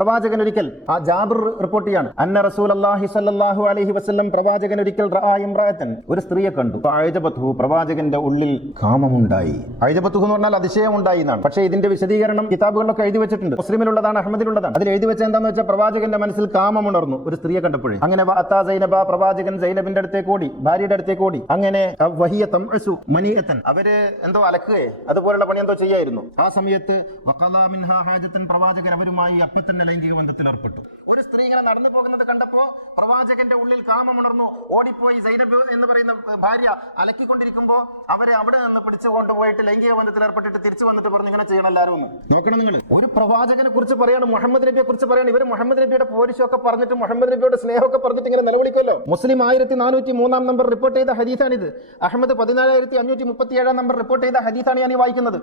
പ്രവാചകൻ ഒരിക്കൽ, ആ ജാബിർ റിപ്പോർട്ട് ചെയ്യാണ്, അന്ന റസൂലുള്ളാഹി സ്വല്ലല്ലാഹു അലൈഹി വസല്ലം പ്രവാചകൻ ഒരിക്കൽ റആ ഇംറഅതൻ, ഒരു സ്ത്രീയെ കണ്ടു. അഅജബത്ഹു, പ്രവാചകന്റെ ഉള്ളിൽ കാമമുണ്ടായി. അഅജബത്ഹു എന്ന് പറഞ്ഞാൽ അതിശയം ഉണ്ടായി എന്നാണ്. പക്ഷേ ഇതിന്റെ വിശദീകരണം കിതാബുകളിലൊക്കെ എഴുതി വെച്ചിട്ടുണ്ട്. മുസ്ലിമിലുള്ളതാണ്, അഹമ്മദിലുള്ളതാണ്. അതിൽ എഴുതി വെച്ച എന്താന്ന് വെച്ചാൽ പ്രവാചകന്റെ മനസ്സിൽ കാമമുണർന്നു ഒരു സ്ത്രീയെ കണ്ടപ്പോഴേ. അങ്ങനെ അത്താ സൈനബ, പ്രവാചകൻ സൈനബിന്റെ അടുത്തേക്ക് ഓടി, ഭാര്യയുടെ അടുത്തേക്ക് ഓടി. അങ്ങനെ വഹിയ തംഅസു മനിയതൻ, അവര് എന്തോ അലക്കുകയെ അതുപോലുള്ള പണി എന്തോ ചെയ്യായിരുന്നു. ആ സമയത്ത് വഖലാ മിൻഹാ ഹാജതൻ, പ്രവാചകൻ അവരുമായി അപ്പൊ തന്നെ ലൈംഗിക ബന്ധത്തിൽ ഏർപ്പെട്ടു. ഒരു സ്ത്രീ ഇങ്ങനെ നടന്നു പോകുന്നത് കണ്ടപ്പോ പ്രവാചകന്റെ ഉള്ളിൽ കാമമുണർന്നു. ഓടിപ്പോയി സൈനബ് എന്ന് പറയുന്ന ഭാര്യ അലക്കിക്കൊണ്ടിരിക്കുമ്പോ അവരെ അവിടെ നിന്ന് പിടിച്ചു കൊണ്ടുപോയിട്ട് ലൈംഗിക ബന്ധത്തിൽ ഏർപ്പെട്ടിട്ട് തിരിച്ചു വന്നിട്ട് പറഞ്ഞു, ഇങ്ങനെ ചെയ്യണം എല്ലാവരും ഒന്ന് നോക്കണം. നിങ്ങൾ ഒരു പ്രവാചകനെ കുറിച്ച് പറയാണ്, മുഹമ്മദ് നബിയെ കുറിച്ച് പറയാണ്. ഇവർ മുഹമ്മദ് നബിയുടെ പോരിശമൊക്കെ പറഞ്ഞിട്ട് മുഹമ്മദ് നബിയുടെ സ്നേഹമൊക്കെ പറഞ്ഞിട്ട് ഇങ്ങനെ നിലവിളിക്കുമല്ലോ. മുസ്ലിം 1403 നമ്പർ റിപ്പോർട്ട് ചെയ്ത ഹദീസാണിത്. അഹമ്മദ് 14537 നമ്പർ റിപ്പോർട്ട് ചെയ്ത ഹദീസാണ് ഞാൻ ഈ വായിക്കുന്നത്.